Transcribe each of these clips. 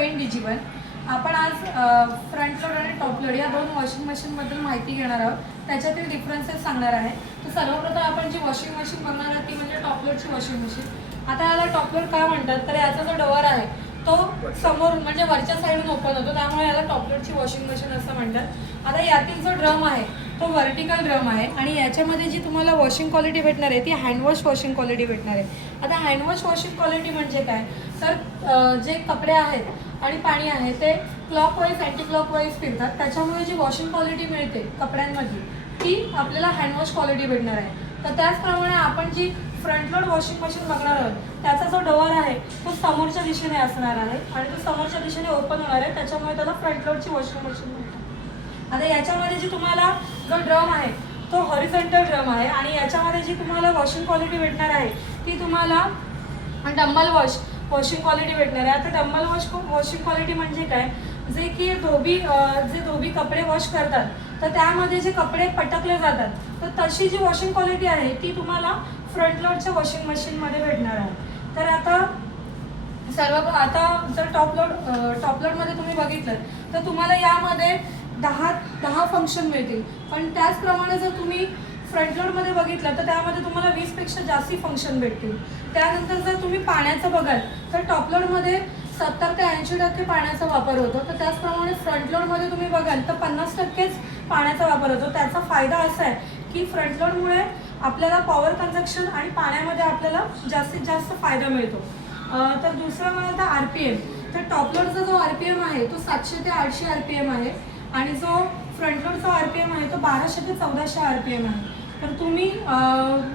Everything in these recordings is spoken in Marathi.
पेन डिजिवन. आपण आज फ्रंट लोड आणि टॉप लोड या दोन वॉशिंग मशीनबद्दल माहिती घेणार आहोत, त्याच्यातील डिफरन्सेस सांगणार आहे. तर सर्वप्रथम आपण जी वॉशिंग मशीन बघणार आहोत ती म्हणजे टॉप लोडची वॉशिंग मशीन. आता याला टॉप लोड का म्हणतात, तर याचा जो डोअर आहे तो समोरून म्हणजे वरच्या साईडून ओपन होतो, त्यामुळे याला टॉप लोडची वॉशिंग मशीन असं म्हणतात. आता यातील जो ड्रम आहे तो व्हर्टिकल ड्रम आहे आणि याच्यामध्ये जी तुम्हाला वॉशिंग क्वालिटी भेटणार आहे ती हँडवॉश वॉशिंग क्वालिटी भेटणार आहे. आता हँडवॉश वॉशिंग क्वालिटी म्हणजे काय, तर जे कपडे आहेत आणि पाणी आहे ते क्लॉकवाईज अँटी क्लॉकवाईज फिरतात, त्याच्यामुळे जी वॉशिंग क्वालिटी मिळते कपड्यांमधली ती आपल्याला हँडवॉश क्वालिटी भेटणार आहे. तर त्याचप्रमाणे आपण जी फ्रंट लोड वॉशिंग मशीन बघणार आहोत त्याचा जो डोअर आहे तो समोरच्या दिशेने असणार आहे आणि तो समोरच्या दिशेने ओपन होणार आहे, त्याच्यामुळे त्याला फ्रंट लोडची वॉशिंग मशीन म्हणतात. आता याच्यामध्ये जी तुम्हाला जो ड्रम आहे तो हॉरिझॉन्टल ड्रम आहे आणि याच्यामध्ये जी तुम्हाला वॉशिंग क्वालिटी भेटणार आहे ती तुम्हाला डंबल वॉशिंग क्वालिटी भेटणार आहे. आता डंबल वॉशिंग क्वालिटी म्हणजे काय, जे की धोबी कपडे वॉश करतात तर त्यामध्ये जे कपडे पटकले जातात तर तशी जी वॉशिंग क्वालिटी आहे ती तुम्हाला फ्रंट लोडच्या वॉशिंग मशीनमध्ये भेटणार आहे. तर आता जर टॉप लोडमध्ये तुम्ही बघितलं तर तुम्हाला यामध्ये 10 फंक्शन मिळतील, पण त्याचप्रमाणे जर तुम्ही फ्रंट लोडमध्ये बघितलं तर त्यामध्ये तुम्हाला 20पेक्षा जास्ती फंक्शन भेटतील. त्यानंतर जर तुम्ही पाण्याचं बघाल तर टॉप लोडमध्ये 70 ते 80% पाण्याचा वापर होतो, तर त्याचप्रमाणे फ्रंट लोडमध्ये तुम्ही बघाल तर 50%च पाण्याचा वापर होतो. त्याचा फायदा असा आहे की फ्रंट लोडमुळे आपल्याला पॉवर कन्झम्पशन आणि पाण्यामध्ये आपल्याला जास्तीत जास्त फायदा मिळतो. तर दुसरं म्हणाल तर RPM, तर टॉप लोडचा जो RPM आहे तो 700 ते 800 RPM आहे आणि जो फ्रंट लोडचा RPM आहे तो 1200 ते 1400 RPM आहे. तर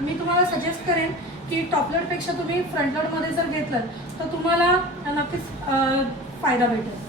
मी तुम्हाला सजेस्ट करेन की टॉप लोडपेक्षा तुम्ही फ्रंट लोडमध्ये जर घेतलं तर तुम्हाला नक्कीच फायदा भेटेल.